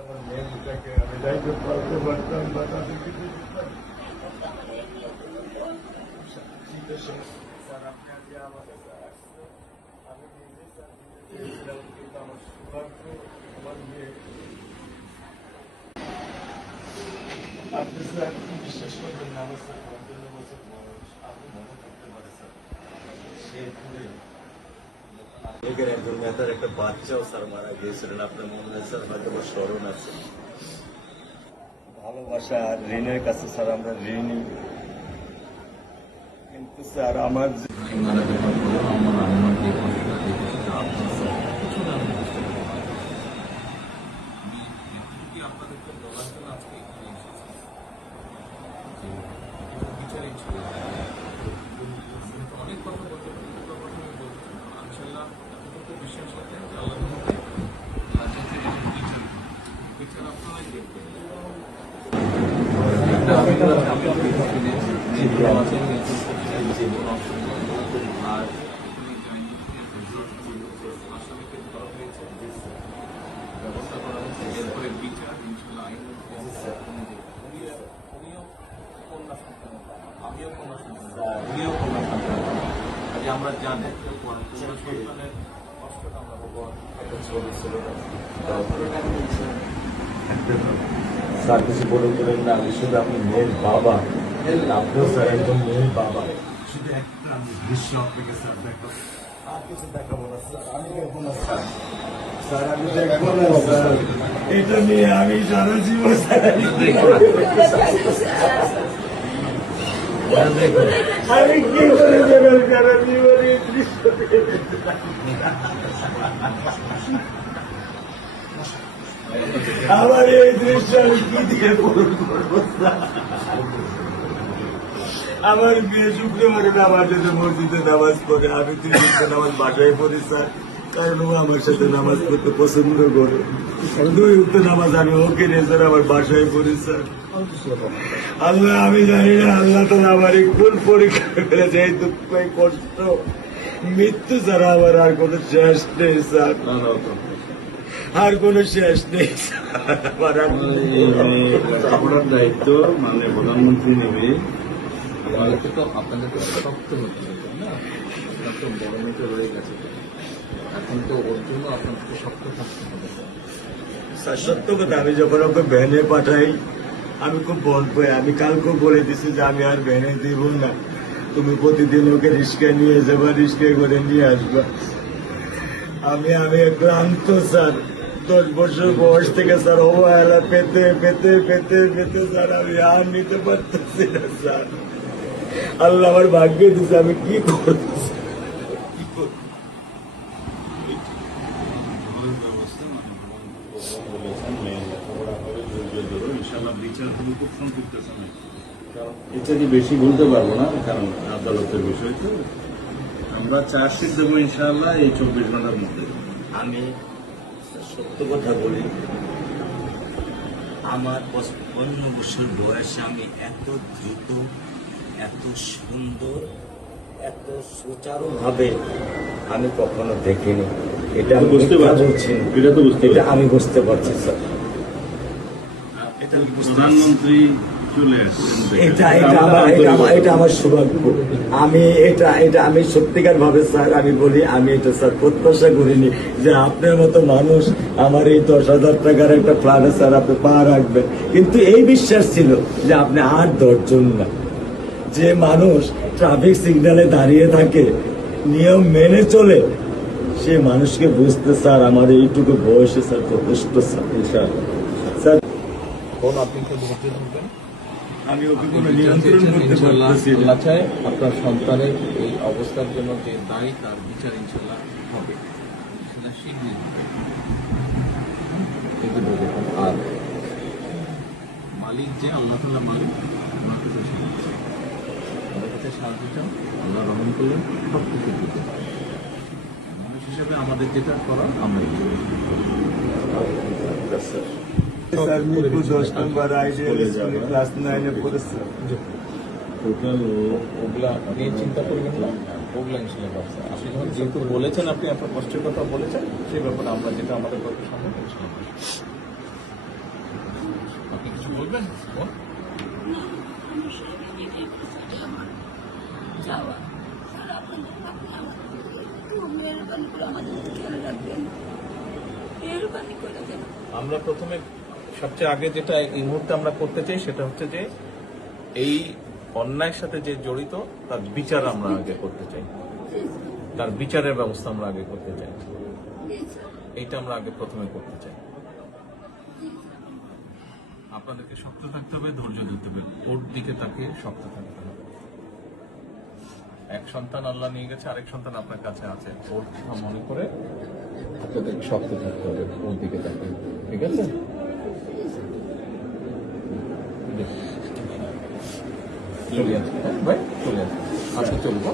আমার মেয়েটাকে আমি যাইতে পারতে পারতাম বা তাদেরকে স্যার আপনি আজকে আমার কাছে আসছেন, আমি নিজে স্যার চেয়েছিলাম, কিন্তু আমার সৌভাগ্য আমার মেয়ে। আপনি স্যার বিশ্বাস করবেন না, আমার স্যার ৫৫ বছর বয়স, আপনি মনে করতে পারে স্যার শেরপুরে লীগের একজন নেতার একটা বাচ্চাও স্যার মারা গিয়েছিলেন, আপনার মনে হয় স্যার হয়তো বা স্মরণ আছে। ভালোবাসা আর ঋণের কাছে স্যার আমরা ঋণী, কিন্তু স্যার আমার মারা যাওয়ার পরেও আমার আম্মার যে কষ্টটা দেখেছে আপনার স্যার কিছুটা আমি বুঝতে পারি। আমি এতটুকু আপনাদেরকে বলার জন্য আজকে এখানে এসেছি যে এটা বিচারিক ছিল। অনেক কথা বলতে পারি, কথা আমি বলতে চাই না। ইনশাল্লাহ এতটুকু বিশ্বাস রাখেন যে আল্লাহর মধ্যে যাতে এটা বিচার আপনারাই দেখবেন। আর আসামিকে ধরা হয়েছে, ব্যবস্থা করা হচ্ছে, এরপরে বিচার ইনশাল্লাহ আইন উনিও কন্যা সন্তান, আমিও কন্যা সন্তান, উনিও কন্যা সন্তান। কাজে আমরা জানি কন্যা সন্তানের কষ্টটা আমরা একটা ছবি ছিল স্যার, কিছু বলে করেন না, আমি শুধু আপনি মেয়ের বাবা, আপনিও স্যার একজন মেয়ের বাবা। শুধু একটা আমি দৃশ্য আপনাকে স্যার দেখো, আর কিছু দেখাবো না স্যার, আমি দেখবো না স্যার, স্যার আমি দেখবো না স্যার, এটা নিয়ে আমি সারা জীবন স্যার আমি কি করে দেবেন সারা জীবন এই দৃশ্য আমার এই দৃশ্য আমি কি দিয়ে পূরণ করবো? আমার মেয়ে শুক্রবারে আমার সাথে মসজিদে নামাজ পড়ে, আমি 3 নামাজ বাসায় পড়ি স্যার, কারণ ও আমার সাথে নামাজ পড়তে পছন্দ করে। 2 নামাজ আমি ওকে নিয়ে স্যার আমার বাসায় পড়ি স্যার। আল্লাহ আমি জানি না, আল্লাহ তো আমার কোন পরীক্ষা ফেলেছে, এই দুঃখ এই কষ্ট মৃত্যু ছাড়া আমার আর কোনো শেষ নেই স্যার, আর কোনো শেষ নেই। আপনার দায়িত্ব মানে প্রধানমন্ত্রী নেবে, আমাদেরকে তো আপনাদেরকে শক্ত হতে হবে না, আপনার তো বড় মেয়েটা রয়ে গেছে, এখন তো ওর জন্য আপনাদেরকে শক্ত থাকতে হবে। স্যার সত্য কথা, আমি যখন ওকে ভ্যানে পাঠাই আমি খুব বল পাই, আমি কালকেও বলে দিছি যে আমি আর ভ্যানে দিব না, তুমি প্রতিদিন ওকে রিস্কায় নিয়ে যাবা, রিস্কায় করে নিয়ে আসবা। আমি ক্লান্ত স্যার, 10 বছর বয়স থেকে স্যার অবহেলা পেতে পেতে পেতে পেতে স্যার আমি আর নিতে পারতেছি না স্যার। আল্লাহ আমার ভাগ্যে দিচ্ছে, আমি কি করবো? ইনশাল্লাহ বিচার তুমি খুব সম্পৃক্ত আছেন, এটা কি বেশি বলতে পারবো না, কারণ আদালতের বিষয় তো। আমরা চার্জশিট দেবো ইনশাআল্লাহ এই 24 ঘন্টার মধ্যে। আমি সত্য কথা বলি, আমার 55 বছর বয়সে আমি এত দ্রুত, এত সুন্দর, এত সুচারুভাবে আমি কখনো দেখিনি। এটা আমি বুঝতে পারছি, এটা তো বুঝতে এটা আমি বুঝতে পারছি স্যার, প্রধানমন্ত্রী চলে আসছেন, এটা আমার সৌভাগ্য। আমি সত্যিকার ভাবে স্যার আমি বলি, আমি এটা স্যার প্রত্যাশা করিনি যে আপনার মতো মানুষ আমার এই 10,000 টাকার একটা ফ্ল্যাটে স্যার আপনি পা রাখবেন, কিন্তু এই বিশ্বাস ছিল যে আপনি 8-10 জন না, যে মানুষ ট্রাফিক সিগন্যালে দাঁড়িয়ে থাকে, নিয়ম মেনে চলে, সে মানুষকে বুঝতে স্যার আমার এইটুকু বয়সে স্যার যথেষ্ট স্যার। স্যার কোন আপনি একটু ধৈর্য ধরবেন, আমি ওকে কোনো নিয়ন্ত্রণ করতে পারতেছি না। আল্লাহ চায় আপনার সন্তানের এই অবস্থার জন্য যে দায়ী তার বিচার ইনশাল্লাহ হবে, সেটা শীঘ্রই দেখুন। আর মালিক যে আল্লাহ তাআলা মালিক, ওনার কাছে সাহায্য, ওনার কাছে সাহায্য চাও, আল্লাহ রহম করলেন সব কিছু দিতে। মানুষ হিসাবে আমাদের যেটা করার আমরা স্যার মিরপুর 10 নম্বর আইডিয়াল স্কুলে ক্লাস 9-এ পড়েছে। টোটাল ওগুলা নিয়ে চিন্তা করবেন না, ওগুলা ইনশাল্লাহ ব্যবস্থা। আপনি যখন যেহেতু বলেছেন, আপনি আপনার কষ্টের কথা বলেছেন, সেই ব্যাপারে আমরা যেটা আমাদের পক্ষে সম্ভব ইনশাল্লাহ বলবেন বোন? না, আমার স্বামী যেটাই করছে, এটা আমার চাওয়া। স্যার, আপনাদের আপনি আমাদেরকে একটু মেহরবানি করে আমাদের খেয়াল রাখবেন, মেহরবানি করে দেন। আমরা প্রথমে সবচেয়ে আগে যেটা এই মুহূর্তে আমরা করতে চাই সেটা হচ্ছে যে এই অন্যায়ের সাথে যে জড়িত তার বিচার আমরা আগে করতে চাই, তার বিচারের ব্যবস্থা আমরা আগে করতে চাই, এইটা আমরা আগে প্রথমে করতে চাই। আপনাদেরকে শক্ত থাকতে হবে, ধৈর্য দিতে হবে, ওর দিকে তাকে শক্ত থাকতে হবে। এক সন্তান আল্লাহ নিয়ে গেছে, আরেক সন্তান আপনার কাছে আছে, ওর কথা মনে করে আপনাদেরকে শক্ত থাকতে হবে, ওর দিকে তাকে। ঠিক আছে? চলে আসছে, ভাই চলে আসছে, আজকে চলবো।